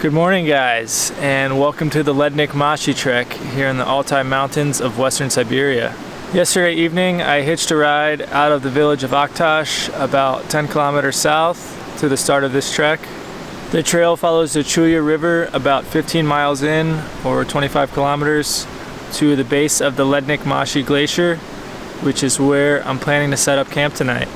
Good morning, guys, and welcome to the Lednik Maashey Trek here in the Altai mountains of western Siberia. Yesterday evening I hitched a ride out of the village of Altai, about 10 kilometers south to the start of this trek. The trail follows the Chuyskiy River about 15 miles in, or 25 kilometers, to the base of the Lednik Maashey Glacier, which is where I'm planning to set up camp tonight.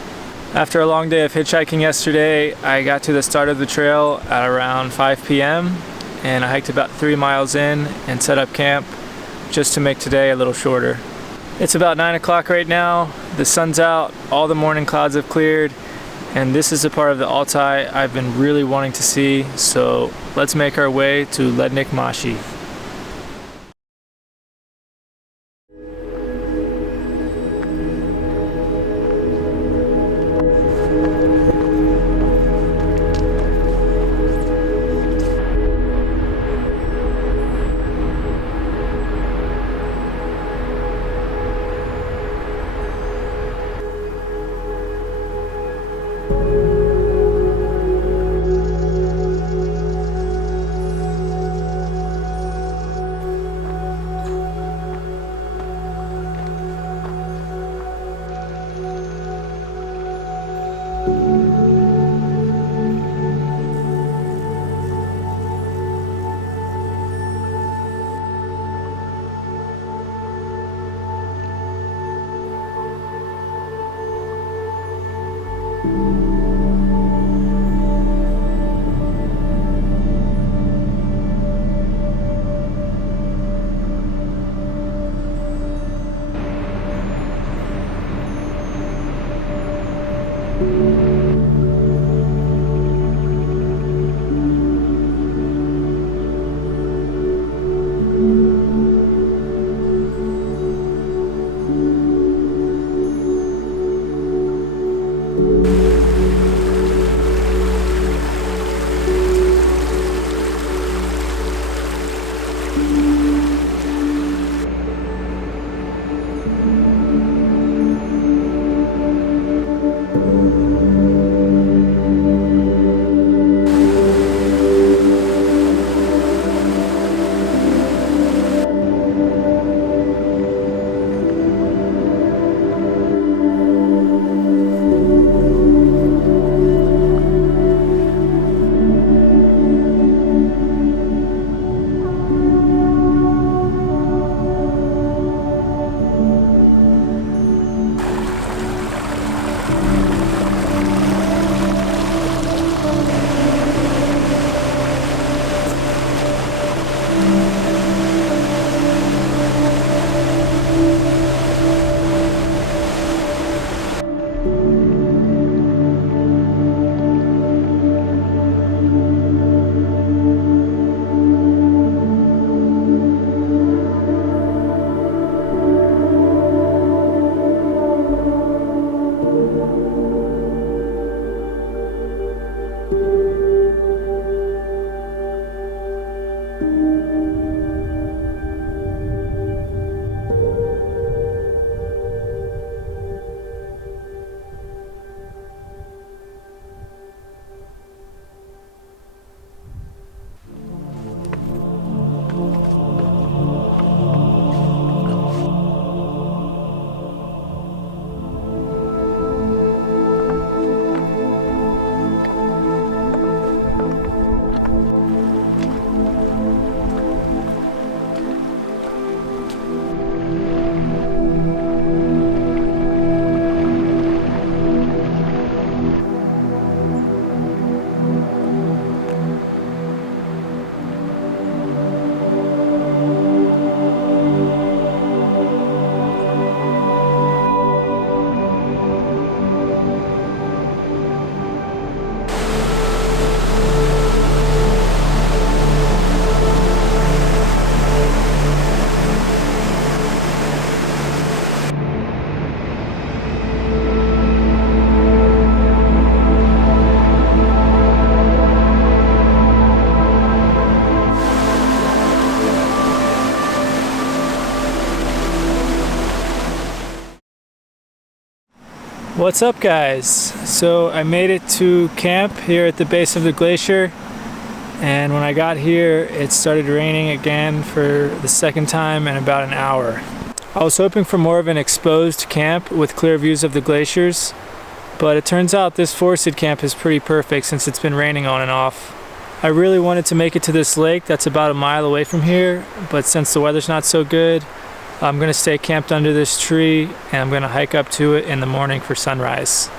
After a long day of hitchhiking yesterday, I got to the start of the trail at around 5 p.m. and I hiked about 3 miles in and set up camp just to make today a little shorter. It's about 9 o'clock right now, the sun's out, all the morning clouds have cleared, and this is a part of the Altai I've been really wanting to see, so let's make our way to Lednik Maashey. What's up, guys? So I made it to camp here at the base of the glacier, and when I got here it started raining again for the second time in about an hour. I was hoping for more of an exposed camp with clear views of the glaciers, but it turns out this forested camp is pretty perfect since it's been raining on and off. I really wanted to make it to this lake that's about a mile away from here, but since the weather's not so good, I'm going to stay camped under this tree and I'm going to hike up to it in the morning for sunrise.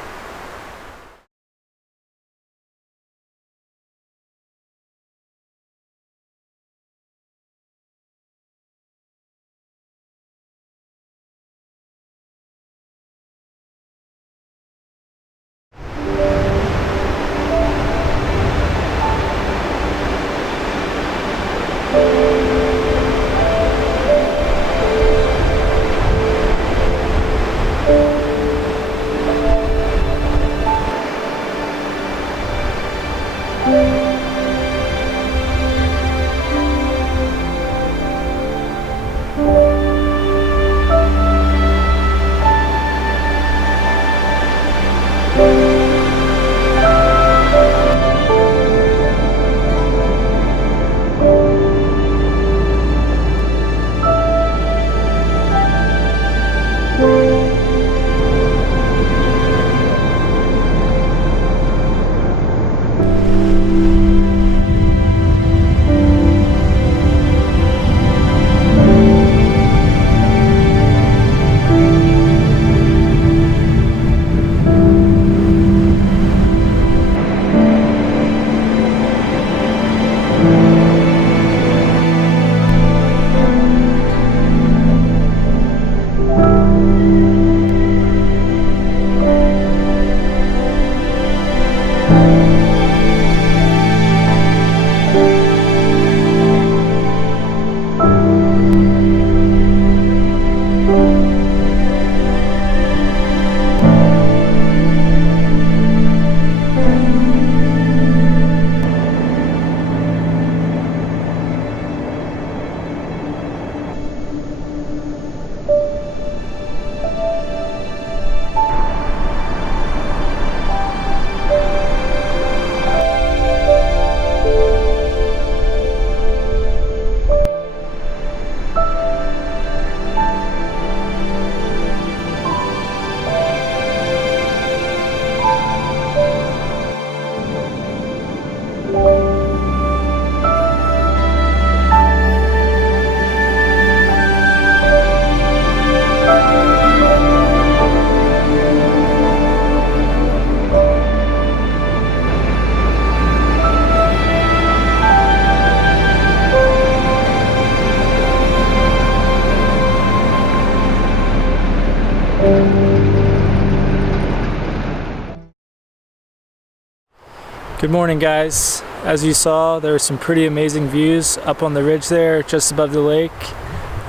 Good morning, guys. As you saw, there are some pretty amazing views up on the ridge there just above the lake,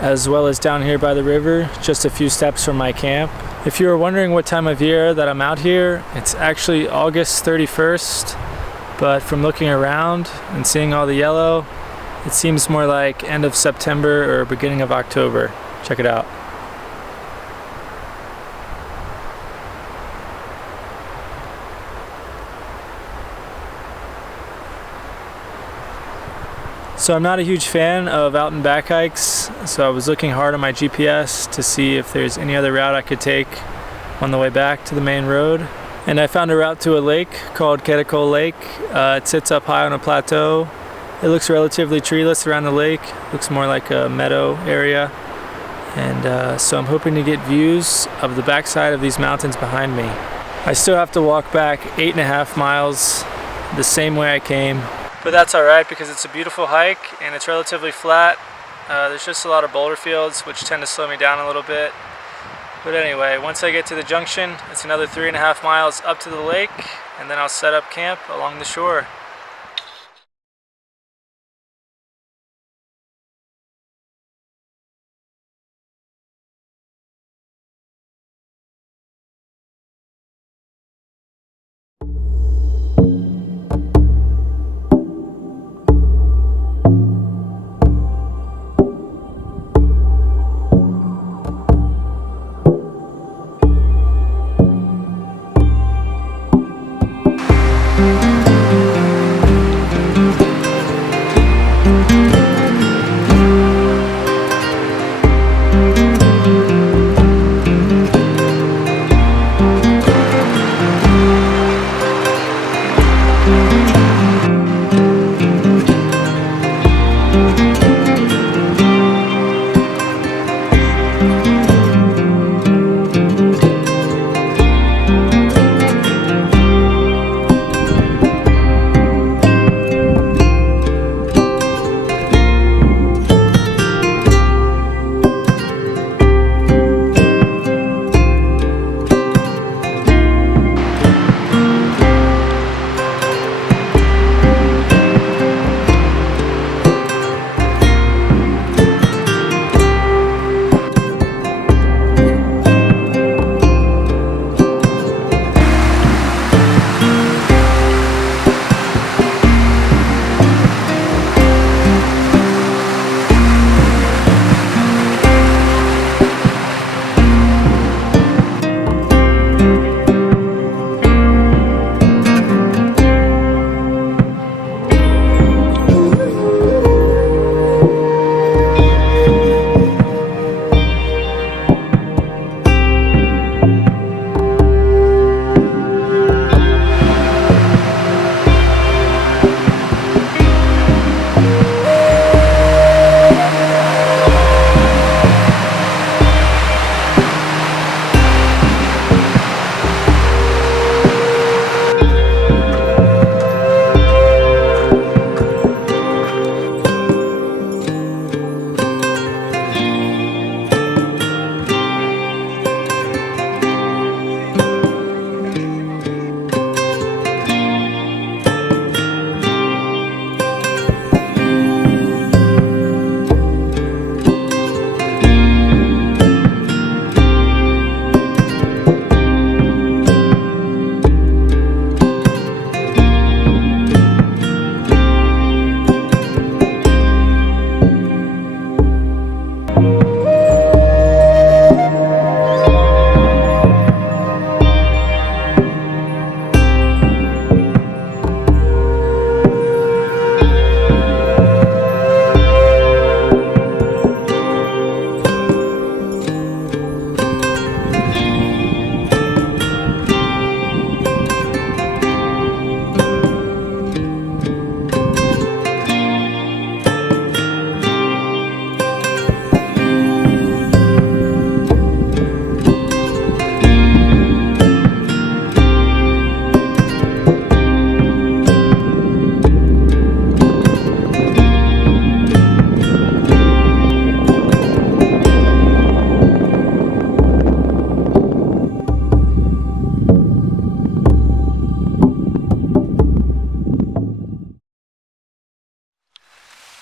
as well as down here by the river, just a few steps from my camp. If you were wondering what time of year that I'm out here, it's actually August 31st, but from looking around and seeing all the yellow, it seems more like end of September or beginning of October. Check it out. So I'm not a huge fan of out and back hikes, so I was looking hard on my GPS to see if there's any other route I could take on the way back to the main road. And I found a route to a lake called Catechol Lake. It sits up high on a plateau. It looks relatively treeless around the lake. Looks more like a meadow area. And so I'm hoping to get views of the backside of these mountains behind me. I still have to walk back 8.5 miles the same way I came. But that's alright because it's a beautiful hike and it's relatively flat. There's just a lot of boulder fields which tend to slow me down a little bit. But anyway, once I get to the junction, it's another 3.5 miles up to the lake, and then I'll set up camp along the shore.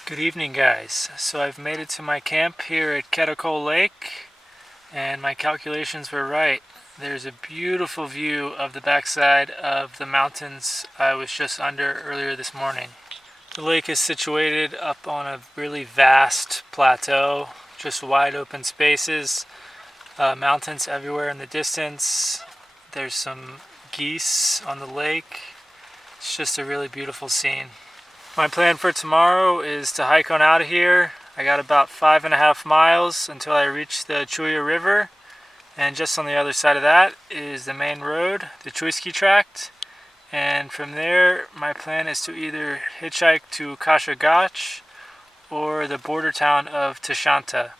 Good evening, guys. So I've made it to my camp here at Catechol Lake, and my calculations were right. There's a beautiful view of the backside of the mountains I was just under earlier this morning. The lake is situated up on a really vast plateau, just wide open spaces, mountains everywhere in the distance. There's some geese on the lake. It's just a really beautiful scene. My plan for tomorrow is to hike on out of here. I got about 5.5 miles until I reach the Chuyskiy River, and just on the other side of that is the main road, the Chuyskiy Trakt. And from there, my plan is to either hitchhike to Kasha or the border town of Tashanta.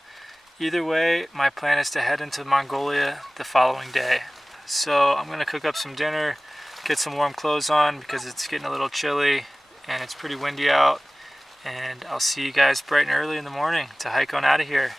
Either way, my plan is to head into Mongolia the following day. So I'm gonna cook up some dinner, get some warm clothes on because it's getting a little chilly and it's pretty windy out. And I'll see you guys bright and early in the morning to hike on out of here.